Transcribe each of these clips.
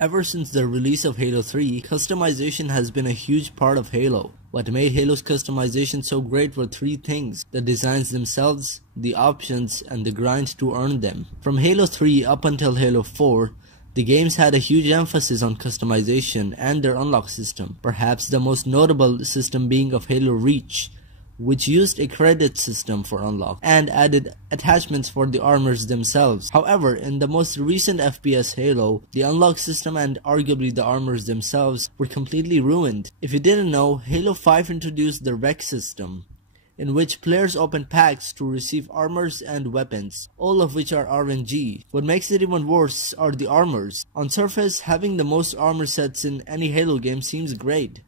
Ever since the release of Halo 3, customization has been a huge part of Halo. What made Halo's customization so great were three things: the designs themselves, the options, and the grind to earn them. From Halo 3 up until Halo 4, the games had a huge emphasis on customization and their unlock system, perhaps the most notable system being of Halo Reach, which used a credit system for unlock and added attachments for the armors themselves. However, in the most recent FPS Halo, the unlock system and arguably the armors themselves were completely ruined. If you didn't know, Halo 5 introduced the Rec system, in which players open packs to receive armors and weapons, all of which are RNG. What makes it even worse are the armors. On surface, having the most armor sets in any Halo game seems great,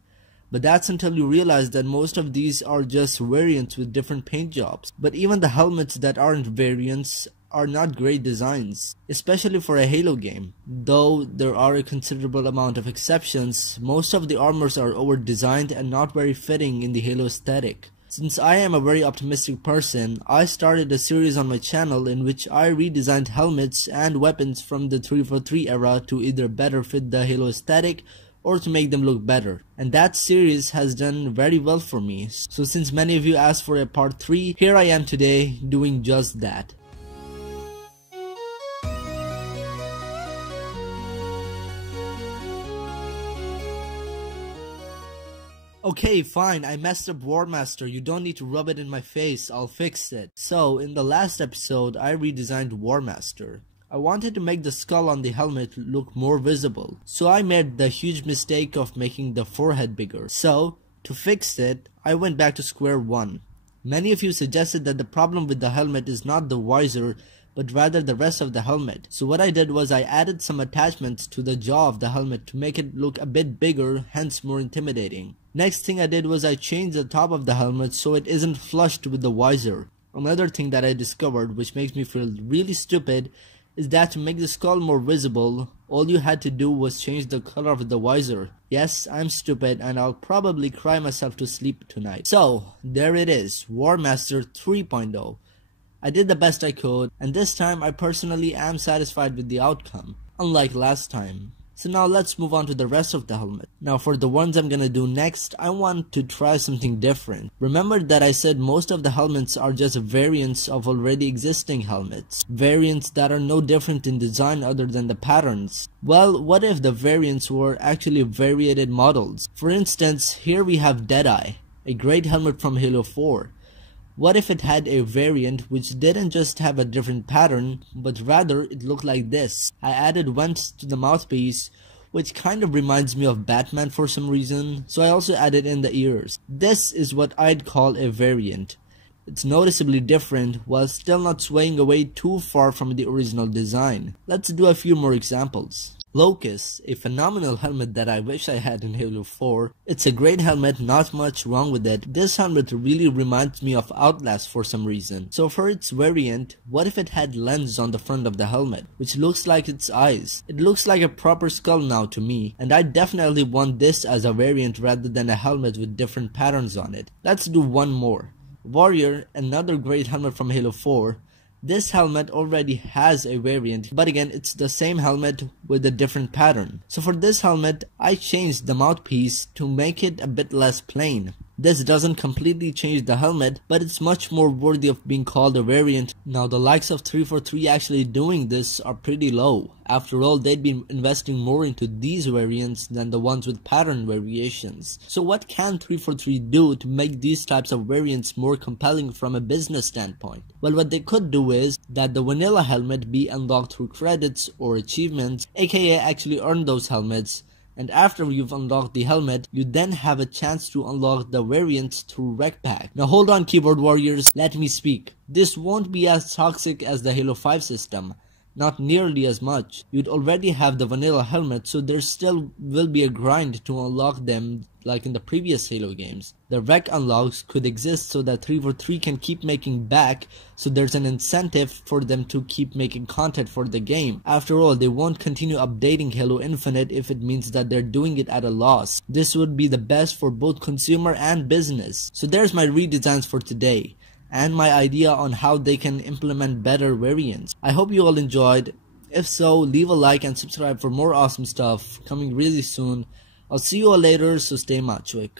but that's until you realize that most of these are just variants with different paint jobs. But even the helmets that aren't variants are not great designs, especially for a Halo game. Though there are a considerable amount of exceptions, most of the armors are over-designed and not very fitting in the Halo aesthetic. Since I am a very optimistic person, I started a series on my channel in which I redesigned helmets and weapons from the 343 era to either better fit the Halo aesthetic or to make them look better. And that series has done very well for me. So since many of you asked for a part 3, here I am today doing just that. Okay, fine, I messed up War Master, you don't need to rub it in my face, I'll fix it. So, in the last episode, I redesigned War Master. I wanted to make the skull on the helmet look more visible, so I made the huge mistake of making the forehead bigger. So, to fix it, I went back to square one. Many of you suggested that the problem with the helmet is not the visor, but rather the rest of the helmet. So what I did was I added some attachments to the jaw of the helmet to make it look a bit bigger, hence more intimidating. Next thing I did was I changed the top of the helmet so it isn't flushed with the visor. Another thing that I discovered, which makes me feel really stupid, is that to make the skull more visible, all you had to do was change the color of the visor. Yes, I'm stupid and I'll probably cry myself to sleep tonight. So, there it is, War Master 3.0. I did the best I could, and this time I personally am satisfied with the outcome, unlike last time. So now let's move on to the rest of the helmet. Now for the ones I'm gonna do next, I want to try something different. Remember that I said most of the helmets are just variants of already existing helmets. Variants that are no different in design other than the patterns. Well, what if the variants were actually variated models? For instance, here we have Deadeye, a great helmet from Halo 4. What if it had a variant which didn't just have a different pattern, but rather it looked like this? I added vents to the mouthpiece, which kind of reminds me of Batman for some reason, so I also added in the ears. This is what I'd call a variant. It's noticeably different while still not swaying away too far from the original design. Let's do a few more examples. Locusts, a phenomenal helmet that I wish I had in Halo 4. It's a great helmet, not much wrong with it. This helmet really reminds me of Outlast for some reason. So for its variant, what if it had lenses on the front of the helmet, which looks like its eyes? It looks like a proper skull now to me, and I definitely want this as a variant rather than a helmet with different patterns on it. Let's do one more. Warrior, another great helmet from Halo 4. This helmet already has a variant, but again it's the same helmet with a different pattern. So for this helmet, I changed the mouthpiece to make it a bit less plain. This doesn't completely change the helmet, but it's much more worthy of being called a variant. Now the likes of 343 actually doing this are pretty low. After all, they'd been investing more into these variants than the ones with pattern variations. So what can 343 do to make these types of variants more compelling from a business standpoint? Well, what they could do is that the vanilla helmet be unlocked through credits or achievements, aka actually earn those helmets. And after you've unlocked the helmet, you then have a chance to unlock the variants through Rec Pack. Now hold on, keyboard warriors, let me speak. This won't be as toxic as the Halo 5 system. Not nearly as much. You'd already have the vanilla helmet, so there still will be a grind to unlock them like in the previous Halo games. The Rec unlocks could exist so that 343 can keep making back, so there's an incentive for them to keep making content for the game. After all, they won't continue updating Halo Infinite if it means that they're doing it at a loss. This would be the best for both consumer and business. So there's my redesigns for today, and my idea on how they can implement better variants. I hope you all enjoyed. If so, leave a like and subscribe for more awesome stuff coming really soon. I'll see you all later, so stay Machwick.